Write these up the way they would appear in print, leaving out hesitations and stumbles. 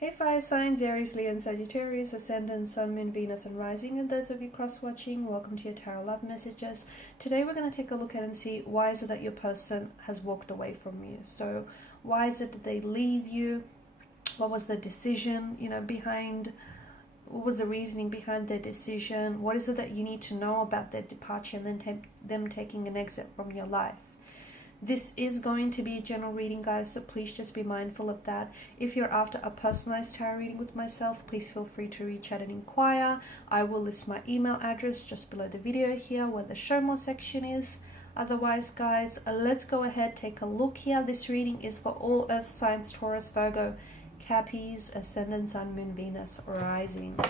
Hey fire signs, Aries, Leo and Sagittarius, Ascendant, Sun, Moon, Venus and Rising, and those of you cross-watching, welcome to your Tarot Love Messages. Today we're going to take a look at and see why is it that your person has walked away from you. So why is it that they leave you? What was the decision, behind, what was the reasoning behind their decision? What is it that you need to know about their departure and then them taking an exit from your life? This is going to be a general reading, guys, so please just be mindful of that. If you're after a personalized tarot reading with myself, please feel free to reach out and inquire. I will list my email address just below the video here where the show more section is. Otherwise, guys, let's go ahead, take a look here. This reading is for all earth signs, Taurus, Virgo, Capricorn, Ascendant, Sun, Moon, Venus, Rising.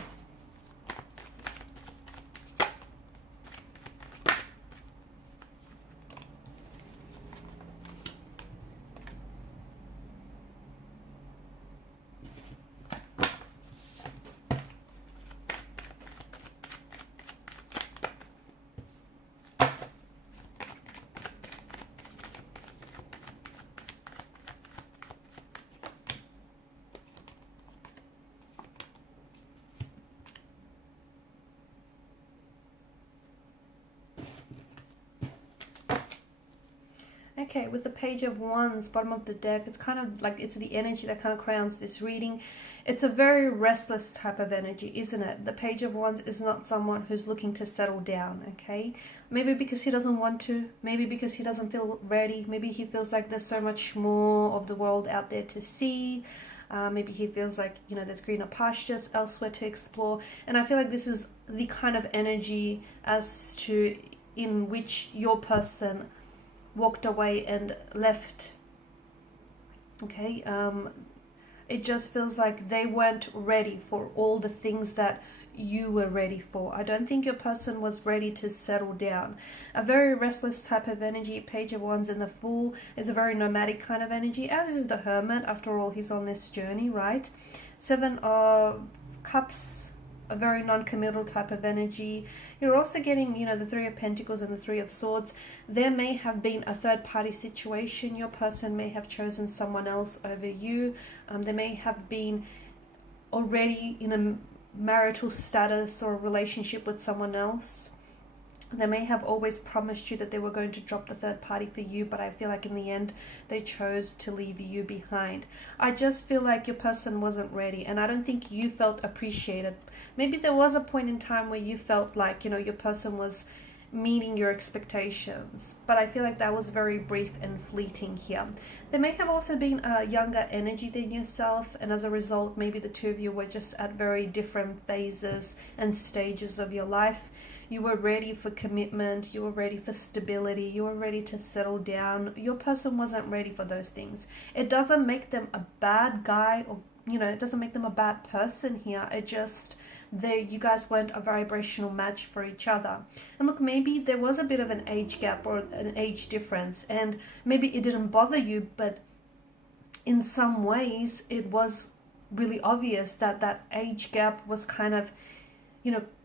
Okay, with the Page of Wands, bottom of the deck, it's kind of like it's the energy that kind of crowns this reading. It's a very restless type of energy, isn't it? The Page of Wands is not someone who's looking to settle down, okay? Maybe because he doesn't want to, maybe because he doesn't feel ready, maybe he feels like there's so much more of the world out there to see. Maybe he feels like, there's greener pastures elsewhere to explore. And I feel like this is the kind of energy as to in which your person walked away and left. Okay, it just feels like they weren't ready for all the things that you were ready for. I don't think your person was ready to settle down. A very restless type of energy. Page of Wands and the Fool is a very nomadic kind of energy, as is the Hermit. After all, he's on this journey, right? Seven of Cups, a very non-committal type of energy. You're also getting, the Three of Pentacles and the Three of Swords. There may have been a third-party situation. Your person may have chosen someone else over you. They may have been already in a marital status or a relationship with someone else. They may have always promised you that they were going to drop the third party for you, but I feel like in the end they chose to leave you behind. I just feel like your person wasn't ready, and I don't think you felt appreciated. Maybe there was a point in time where you felt like, your person was meeting your expectations, but I feel like that was very brief and fleeting here. There may have also been a younger energy than yourself, and as a result, maybe the two of you were just at very different phases and stages of your life. You were ready for commitment, you were ready for stability, you were ready to settle down. Your person wasn't ready for those things. It doesn't make them a bad guy, or it doesn't make them a bad person here. It just, you guys weren't a vibrational match for each other. And look, maybe there was a bit of an age gap or an age difference, and maybe it didn't bother you, but in some ways it was really obvious that that age gap was kind of,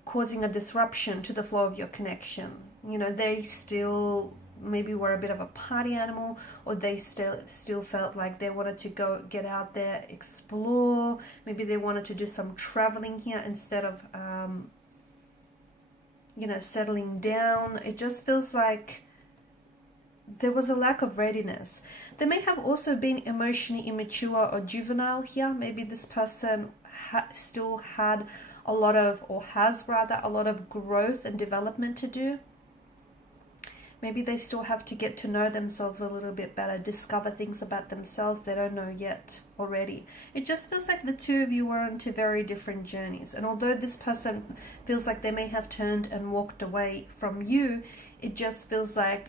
causing a disruption to the flow of your connection. They still maybe were a bit of a party animal, or they still felt like they wanted to go get out there, explore. Maybe they wanted to do some traveling here instead of settling down. It just feels like there was a lack of readiness. There may have also been emotionally immature or juvenile here. Maybe this person still had a lot of, or has rather, a lot of growth and development to do. Maybe they still have to get to know themselves a little bit better, discover things about themselves they don't know yet already. It just feels like the two of you were on two very different journeys. And although this person feels like they may have turned and walked away from you, it just feels like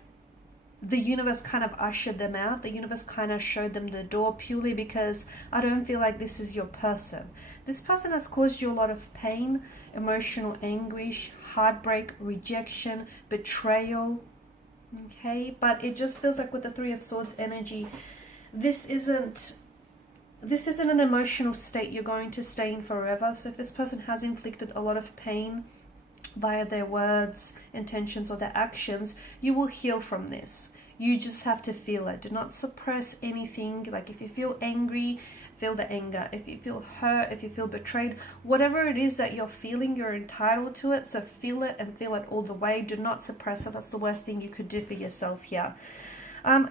the universe kind of ushered them out. The universe kind of showed them the door, purely because I don't feel like this is your person. This person has caused you a lot of pain, emotional anguish, heartbreak, rejection, betrayal. Okay, but it just feels like with the Three of Swords energy, this isn't an emotional state you're going to stay in forever. So if this person has inflicted a lot of pain via their words, intentions, or their actions, you will heal from this. You just have to feel it. Do not suppress anything. Like if you feel angry, feel the anger, if you feel hurt, if you feel betrayed, whatever it is that you're feeling, you're entitled to it. So feel it and feel it all the way. Do not suppress it. That's the worst thing you could do for yourself here.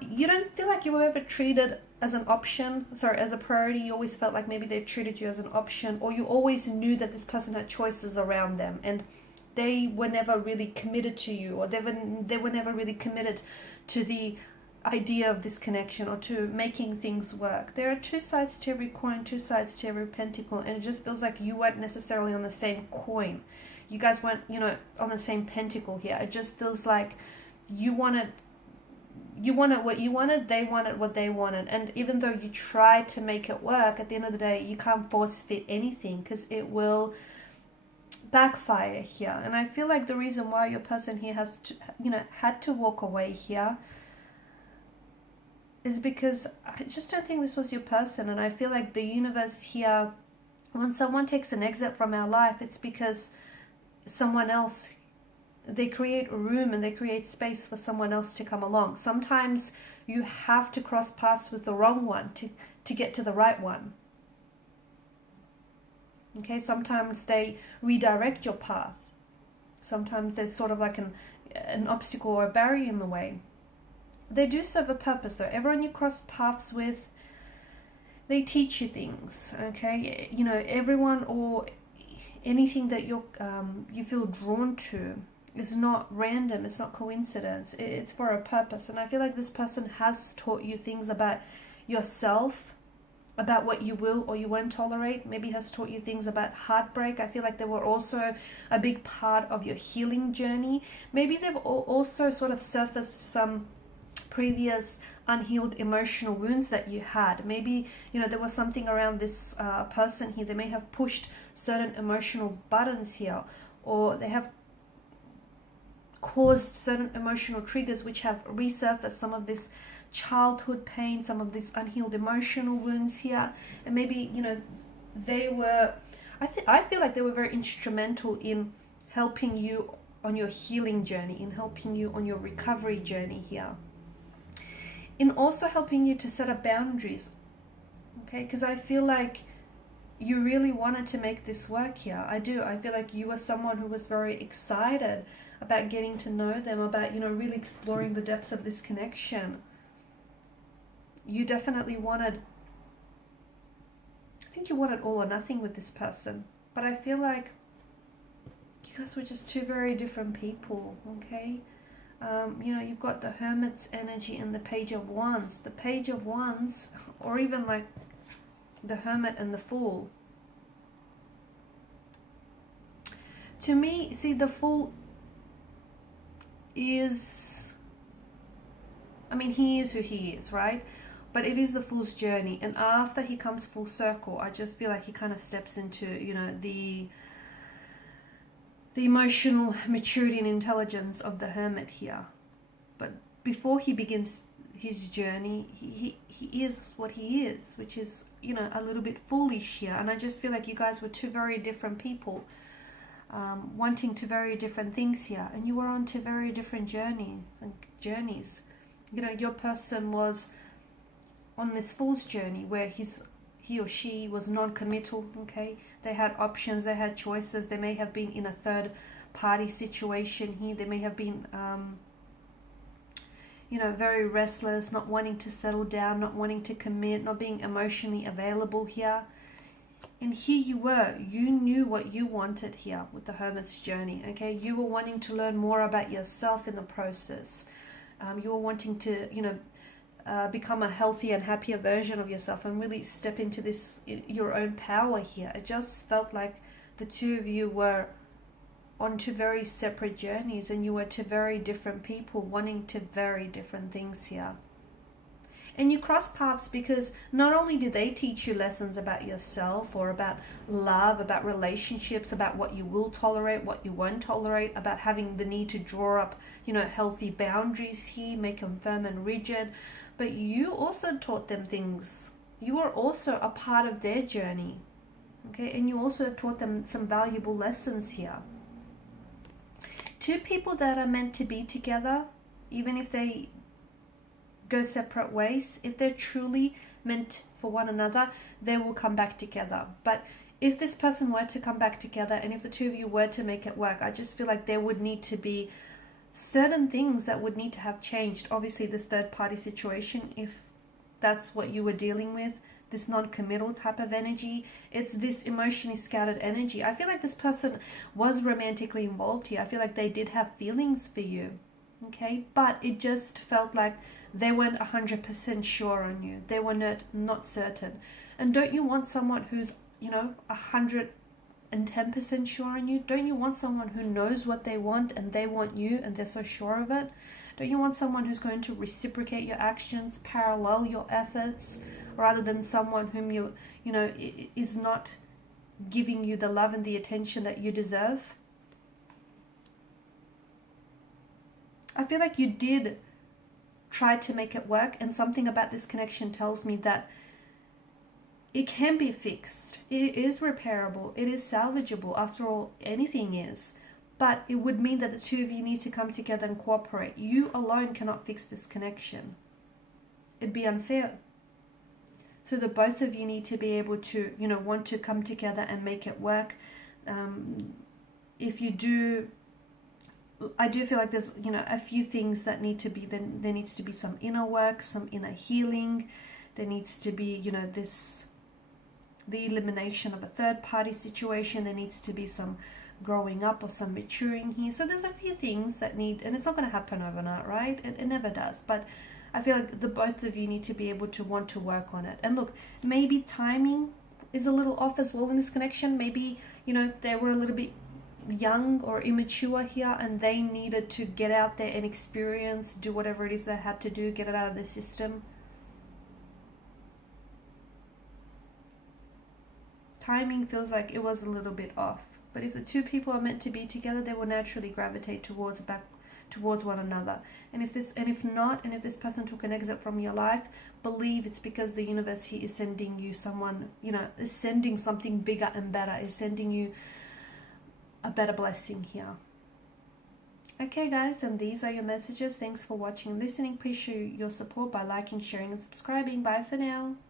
You don't feel like you were ever treated as an option, sorry, as a priority. You always felt like maybe they treated you as an option, or you always knew that this person had choices around them and they were never really committed to you, or they were never really committed to the idea of this connection or to making things work. There are two sides to every coin, two sides to every pentacle, and it just feels like you weren't necessarily on the same coin. You guys weren't, you know, on the same pentacle here. It just feels like you wanted what you wanted, they wanted what they wanted. And even though you try to make it work, at the end of the day, you can't force fit anything because it will backfire here. And I feel like the reason why your person here has to, you know, had to walk away here is because I just don't think this was your person. And I feel like the universe here, when someone takes an exit from our life, it's because someone else, they create room and they create space for someone else to come along. Sometimes you have to cross paths with the wrong one to get to the right one. Okay, sometimes they redirect your path. Sometimes there's sort of like an obstacle or a barrier in the way. They do serve a purpose though. Everyone you cross paths with, they teach you things, okay? You know, everyone or anything that you feel drawn to is not random, it's not coincidence, it's for a purpose. And I feel like this person has taught you things about yourself, about what you will or you won't tolerate. Maybe has taught you things about heartbreak. I feel like they were also a big part of your healing journey. Maybe they've also sort of surfaced some previous unhealed emotional wounds that you had. Maybe, you know, there was something around this person here. They may have pushed certain emotional buttons here, or they have caused certain emotional triggers which have resurfaced some of this childhood pain, some of these unhealed emotional wounds here. And maybe, you know, they were, I feel like they were very instrumental in helping you on your healing journey, in helping you on your recovery journey here, in also helping you to set up boundaries, okay? Because I feel like you really wanted to make this work here. I do. I feel like you were someone who was very excited about getting to know them, about, you know, really exploring the depths of this connection. You definitely wanted, I think you wanted all or nothing with this person, but I feel like you guys were just two very different people, okay? You know, you've got the Hermit's energy and the Page of Wands. The Page of Wands, or even like the Hermit and the Fool. To me, see, the Fool is, I mean, he is who he is, right? But it is the Fool's journey. And after he comes full circle, I just feel like he kind of steps into, you know, the emotional maturity and intelligence of the Hermit here. But before he begins his journey, he is what he is, which is, you know, a little bit foolish here. And I just feel like you guys were two very different people, wanting two very different things here. And you were on two very different journeys. You know, your person was on this Fool's journey where he or she was non-committal, okay? They had options, they had choices. They may have been in a third party situation here. They may have been, you know, very restless, not wanting to settle down, not wanting to commit, not being emotionally available here. And here you were, you knew what you wanted here with the Hermit's journey, okay? You were wanting to learn more about yourself in the process. You were wanting to, you know, become a healthier and happier version of yourself and really step into this, your own power here. It just felt like the two of you were on two very separate journeys, and you were two very different people wanting two very different things here. And you cross paths because not only did they teach you lessons about yourself or about love, about relationships, about what you will tolerate, what you won't tolerate, about having the need to draw up, you know, healthy boundaries here, make them firm and rigid, but you also taught them things. You were also a part of their journey, okay? And you also taught them some valuable lessons here. Two people that are meant to be together, even if they go separate ways, if they're truly meant for one another, they will come back together. But if this person were to come back together, and if the two of you were to make it work, I just feel like there would need to be certain things that would need to have changed. Obviously, this third party situation, if that's what you were dealing with, this non-committal type of energy, it's this emotionally scattered energy. I feel like this person was romantically involved here. I feel like they did have feelings for you, okay? But it just felt like they weren't 100% sure on you. They were not certain. And don't you want someone who's, 110% sure on you? Don't you want someone who knows what they want and they want you and they're so sure of it? Don't you want someone who's going to reciprocate your actions, parallel your efforts, rather than someone whom is not giving you the love and the attention that you deserve? I feel like you did try to make it work, and something about this connection tells me that it can be fixed. It is repairable. It is salvageable. After all, anything is. But it would mean that the two of you need to come together and cooperate. You alone cannot fix this connection. It'd be unfair. So the both of you need to be able to, want to come together and make it work. If you do, I do feel like there's, a few things that need to be, then there needs to be some inner work, some inner healing. There needs to be, the elimination of a third party situation. There needs to be some growing up or some maturing here. So there's a few things that need, and it's not going to happen overnight, right? It never does. But I feel like the both of you need to be able to want to work on it. And look, maybe timing is a little off as well in this connection. Maybe, they were a little bit young or immature here, and they needed to get out there and experience, do whatever it is they had to do, get it out of the system. Timing feels like it was a little bit off. But if the two people are meant to be together, they will naturally gravitate towards one another. And if this person took an exit from your life, believe it's because the universe here is sending you someone, is sending something bigger and better, is sending you a better blessing here. Okay guys, and these are your messages. Thanks for watching and listening. Please show your support by liking, sharing and subscribing. Bye for now.